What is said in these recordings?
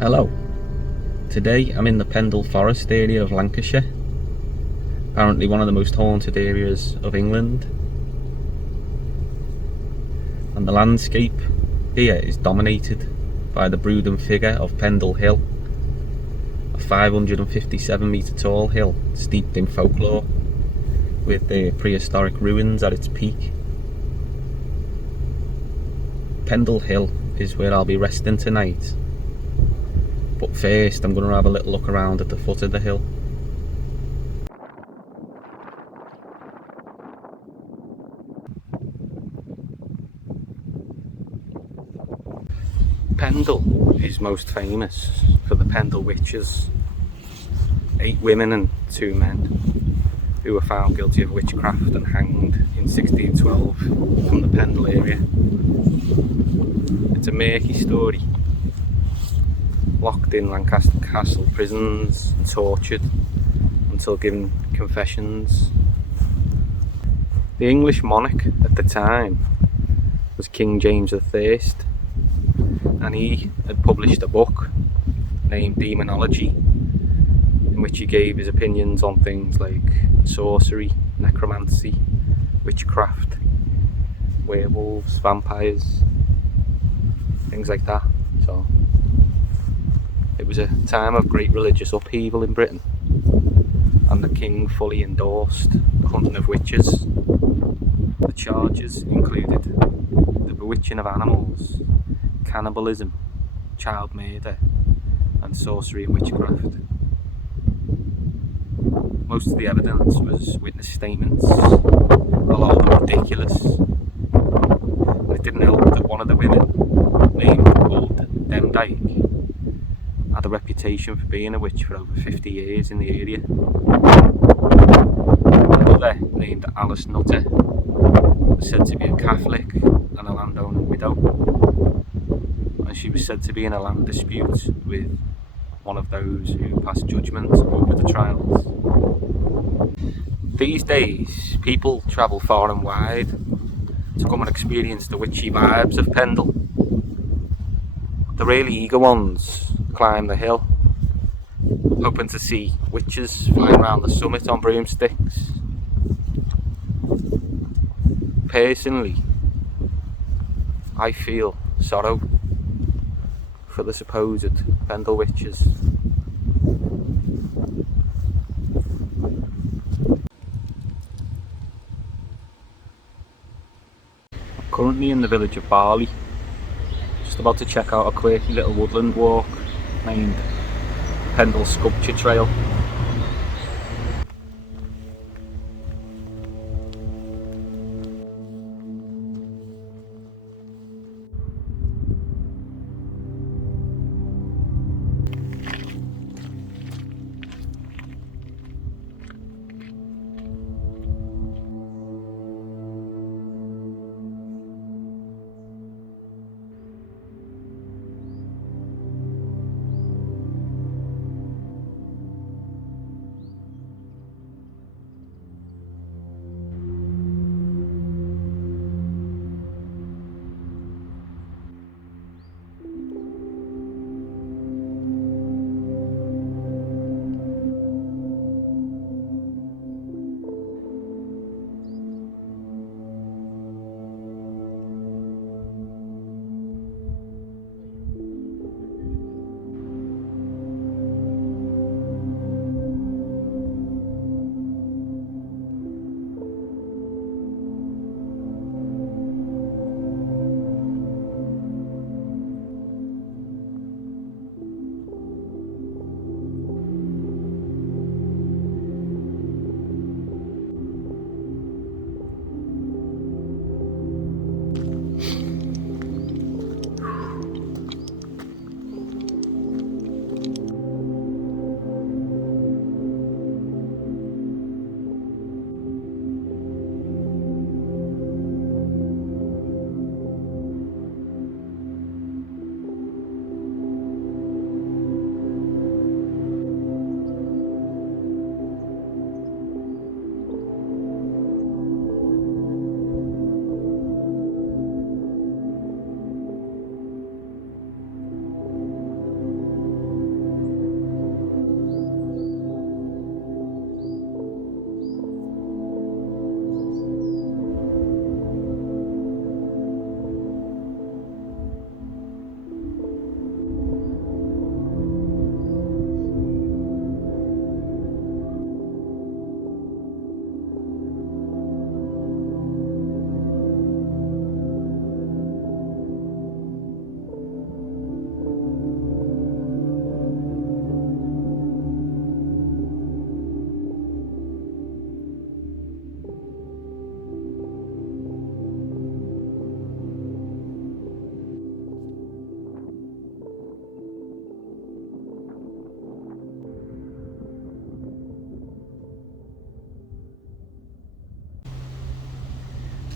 Hello. Today I'm in the Pendle Forest area of Lancashire, apparently one of the most haunted areas of England. And the landscape here is dominated by the brooding figure of Pendle Hill, a 557 metre tall hill steeped in folklore, with the prehistoric ruins at its peak. Pendle Hill is where I'll be resting tonight. But first I'm going to have a little look around at the foot of the hill. Pendle is most famous for the Pendle witches, 8 women and 2 men, who were found guilty of witchcraft and hanged in 1612 from the Pendle area. It's a murky story. Locked in Lancaster Castle prisons and tortured until given confessions. The English monarch at the time was King James I, and he had published a book named Demonology, in which he gave his opinions on things like sorcery, necromancy, witchcraft, werewolves, vampires, things like that. So it was a time of great religious upheaval in Britain, and the king fully endorsed the hunting of witches. The charges included the bewitching of animals, cannibalism, child murder, and sorcery and witchcraft. Most of the evidence was witness statements, a lot of them ridiculous. It didn't help that one of the women, named Old Demdike, had a reputation for being a witch for over 50 years in the area. Another, named Alice Nutter, was said to be a Catholic and a landowner widow, and she was said to be in a land dispute with one of those who passed judgment over the trials. These days, people travel far and wide to come and experience the witchy vibes of Pendle. The really eager ones climb the hill, hoping to see witches flying around the summit on broomsticks. Personally, I feel sorrow for the supposed Pendle witches. I'm currently in the village of Barley, just about to check out a quirky little woodland walk named Pendle Sculpture Trail.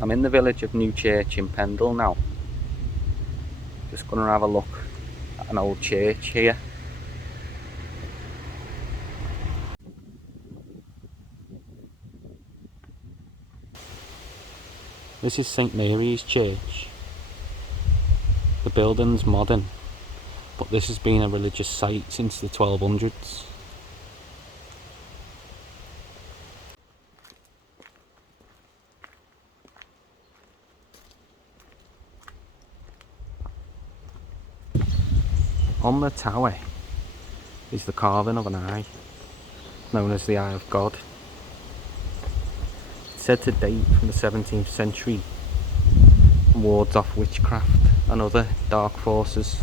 I'm in the village of New Church in Pendle now. Just going to have a look at an old church here. This is St Mary's Church. The building's modern, but this has been a religious site since the 1200s. On the tower is the carving of an eye, known as the Eye of God. It's said to date from the 17th century and wards off witchcraft and other dark forces.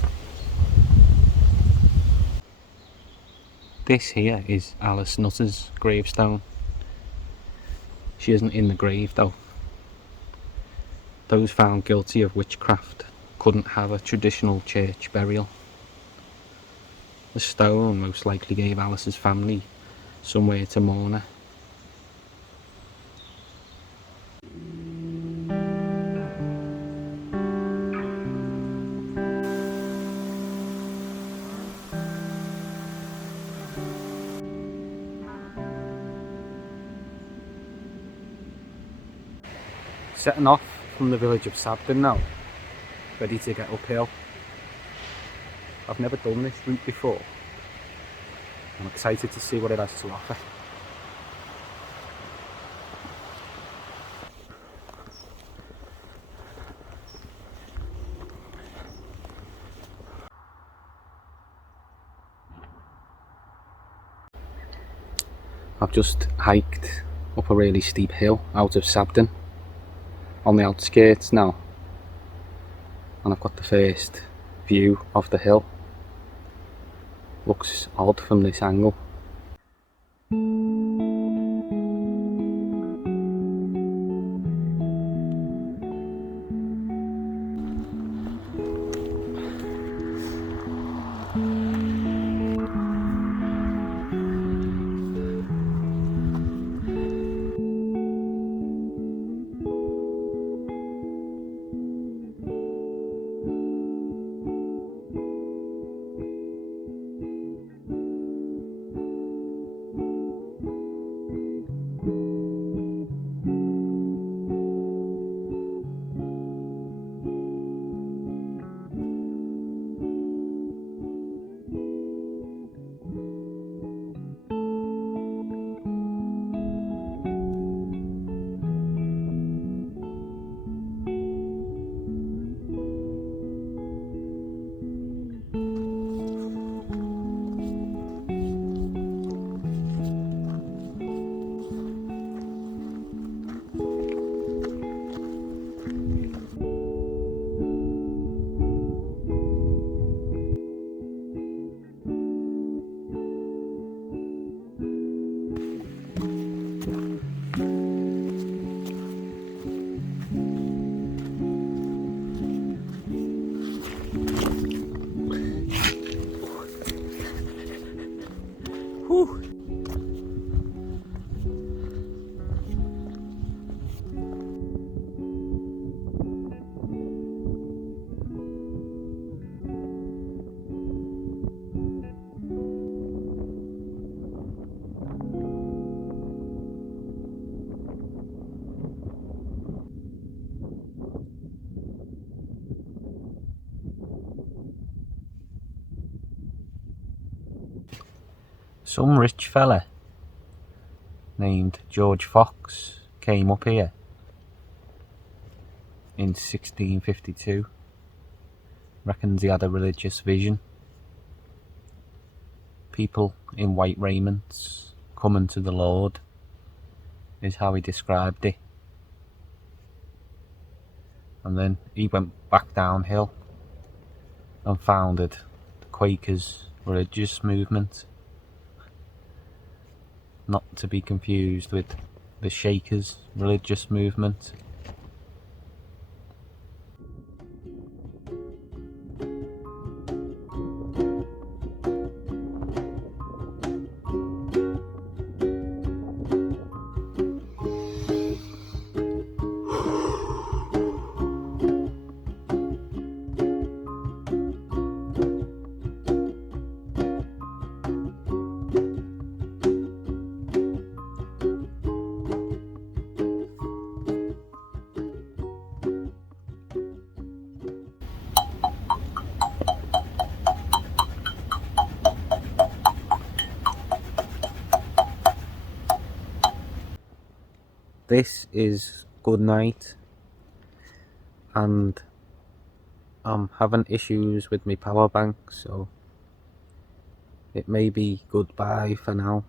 This here is Alice Nutter's gravestone. She isn't in the grave though. Those found guilty of witchcraft couldn't have a traditional church burial. The stone most likely gave Alice's family somewhere to mourn her. Setting off from the village of Sabden now, ready to get uphill. I've never done this route before. I'm excited to see what it has to offer. I've just hiked up a really steep hill out of Sabden, on the outskirts now, and I've got the first view of the hill. Looks odd from this angle. Some rich fella named George Fox came up here in 1652. Reckons he had a religious vision. People in white raiments coming to the Lord is how he described it. And then he went back downhill and founded the Quakers religious movement. Not to be confused with the Shakers religious movement. this is good night, and I'm having issues with my power bank, so it may be goodbye for now.